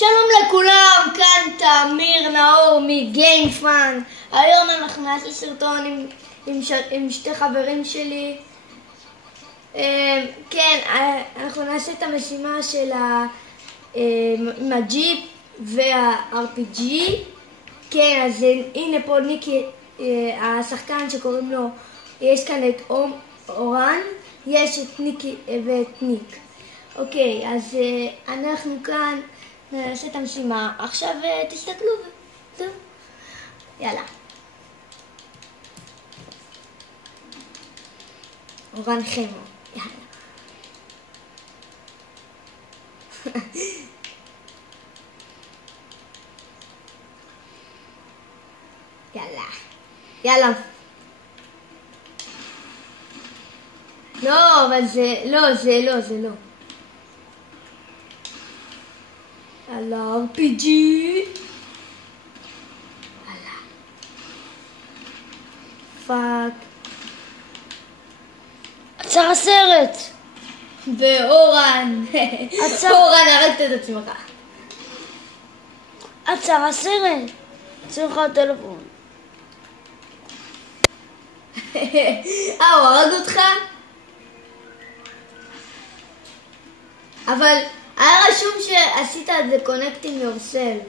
שלום לכולם, כאן תמיר נאור מגיימפן. היום אנחנו נעשה סרטון עם שתי חברים שלי. כן, אנחנו נעשה את המשימה של עם הג'יפ וה-RPG. כן, אז הנה פה ניקי, השחקן שקוראים לו, יש כאן את אורן, יש את ניקי ואת ניק. אוקיי, אז אנחנו כאן נעשה את המשימה. עכשיו תסתכלו וזהו. יאללה. אורן חמו. יאללה. יאללה. יאללה. לא, אבל זה לא. על ה-RPG. הלאה. פאק. עצר הסרט. ואורן. אורן, הרגת את עצמך. עצר הסרט. עצר לך הטלפון. הוא הרג אותך? אבל היה רשום שעשית את זה connecting yourself.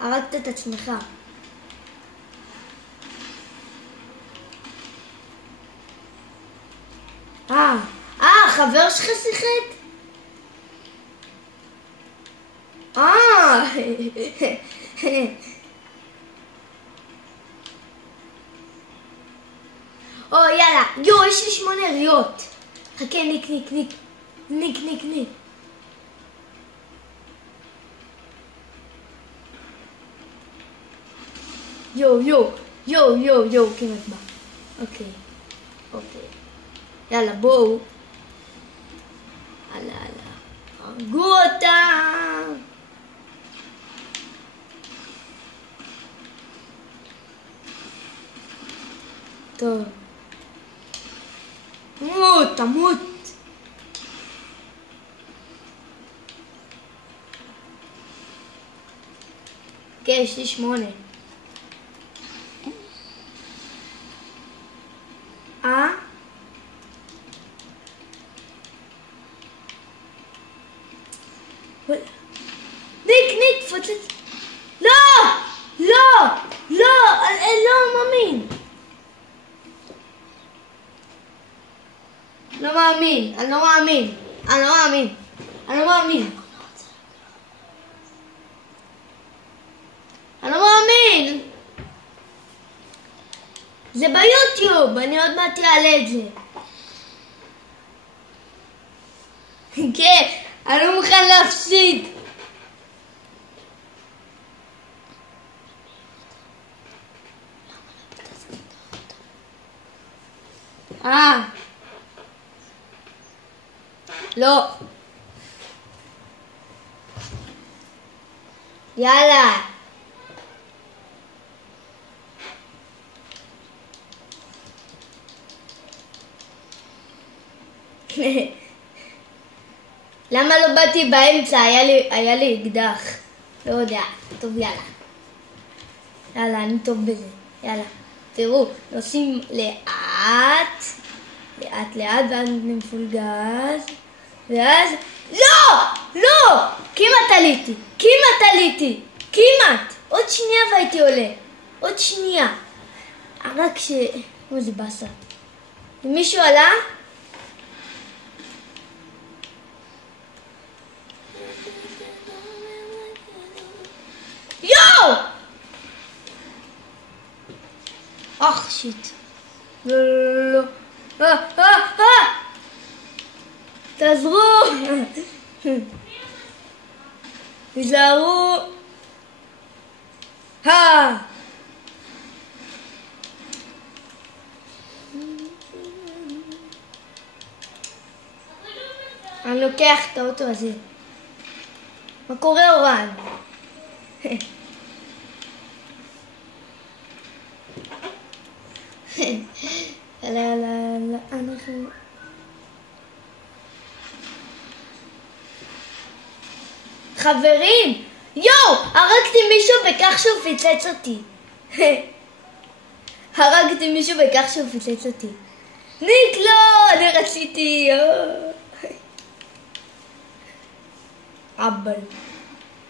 הרגת את עצמך. חבר שלך שיחק? יאללה. יש לי 8 יריות. חכה, ניק. יו, כמעט בא. אוקיי. יאללה, בואו. הלאה. הרגו אותה. טוב. תמות. כן, יש לי 8. ניק, פוצץ. לא, אני לא מאמין. אני לא מאמין. זה ביוטיוב, אני עוד מעט אעלה את זה. כן, אני לא מוכן להפסיד. לא. יאללה. למה לא באתי באמצע? היה לי אקדח. לא יודע. טוב, יאללה. אני טוב בזה. יאללה. תראו, נוסעים לאט, ואז נפול גז, ואז... לא! כמעט עליתי. עוד שנייה והייתי עולה. עוד שנייה. רק איזה בסה. מישהו עלה? שיט. לא. תעזרו. תיזהרו. אני לוקח את האוטו הזה. מה קורה, אורן? אנחנו... חברים, יואו! הרגתי מישהו בכך שהוא פיצץ אותי. הרגתי מישהו בכך שהוא פיצץ אותי. ניק, לא! אני רציתי... אבל.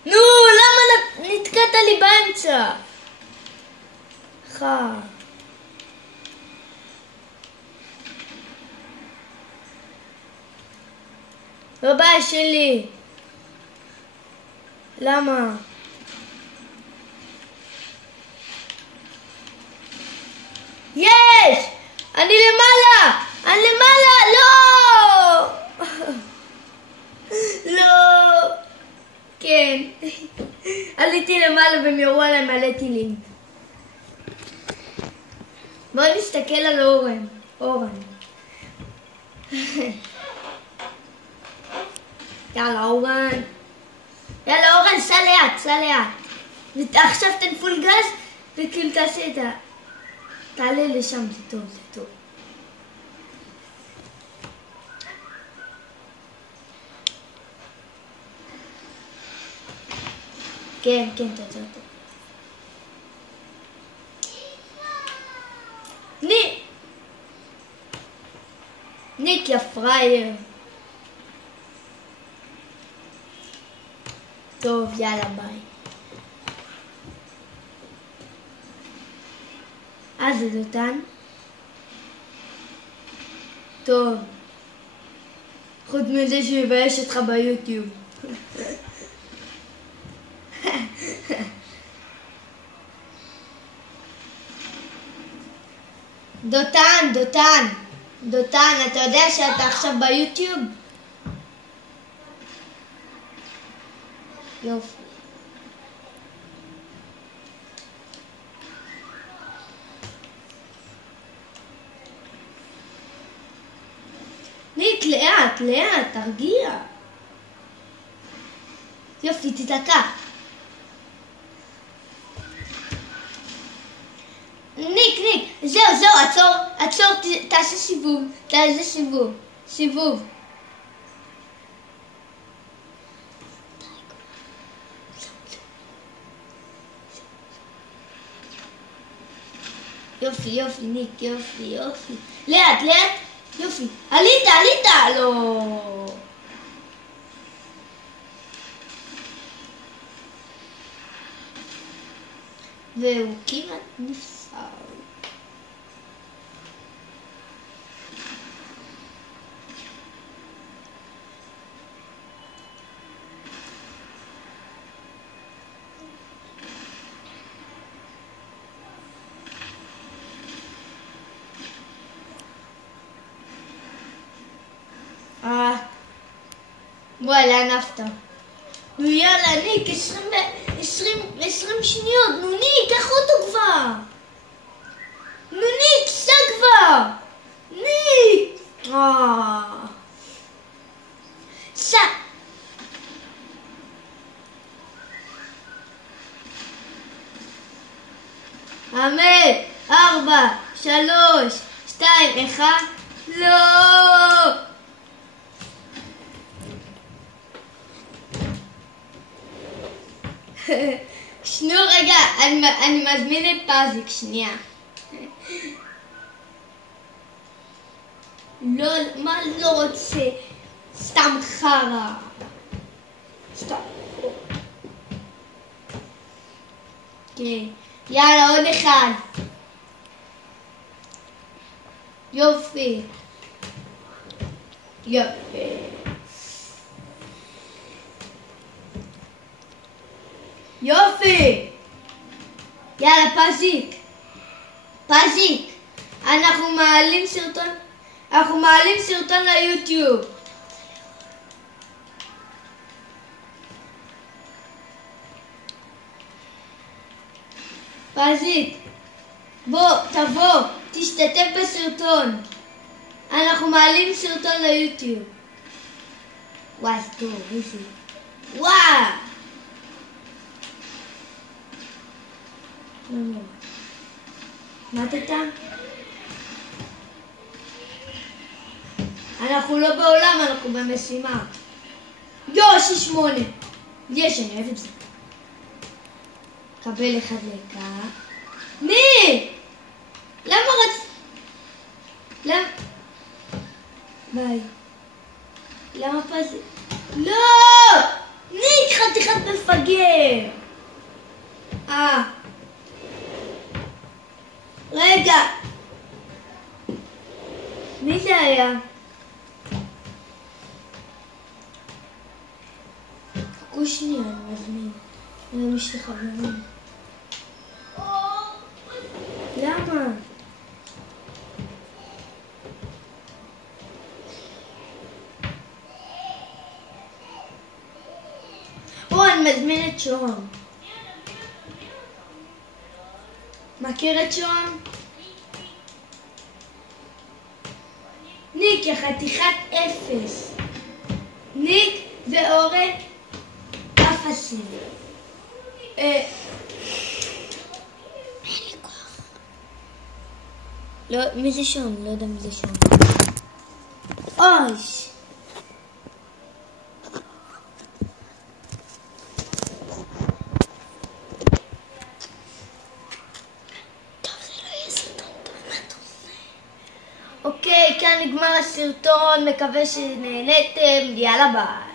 נו, למה נתקעת לי באמצע? בבית שלי. למה? יש! אני למעלה! אני למעלה! לא! לא! כן. עליתי למעלה והם ירו עליי מלא טילים. בואו נסתכל על אורן. יאללה אורן, סע לאט. ועכשיו תן פול גז וכאילו תעשה את ה... תעלה לשם, זה טוב. כן, תעצור אותו. ניק, יא פרייר. טוב, יאללה, ביי. זה דותן. טוב. חוץ מזה שיבייש אותך ביוטיוב. דותן, אתה יודע שאתה עכשיו ביוטיוב? יופי. ניק, לאט, תרגיע. יופי, תתקע. ניק, זהו, עצור, תעשה סיבוב. יופי, ניק, יופי. לאט, יופי. עלית, לא. והוא כמעט נפסל. וואלה, נפת. נו יאללה, ניק, 20 שניות. נו ניק, קח אותו כבר. נו ניק, סע כבר. ניק. סע. חמש, 4, 3, 2, 1. לא. שנו רגע, אני מזמין את פזיק, שנייה. לא, מה לא רוצה? סתם חרא. סתם. כן. יאללה, עוד אחד. יופי. יופי! יאללה, פזיק! אנחנו מעלים סרטון ליוטיוב. פזיק, תבוא, תשתתף בסרטון. אנחנו מעלים סרטון ליוטיוב. וואי, טוב, איזה. וואו! מתת? אנחנו לא בעולם, אנחנו במשימה. יש לי 8. אני אוהב את זה. קבל אחד לקה. ניק! למה למה? ביי. למה פז... לא! ניק, חתיכת מפגר! רגע! מי זה היה? חכו שנייה, אני מזמין. אני יש לי חברים. למה? אני מזמין את שוהם. מכיר את שוהם? ניק, חתיכת אפס. ניק ואורן אפסים. אין לי כוח. לא, מי זה שוהם? לא יודע מי זה שוהם. אוש! אוקיי, כאן נגמר הסרטון, מקווה שנהנתם, יאללה ביי.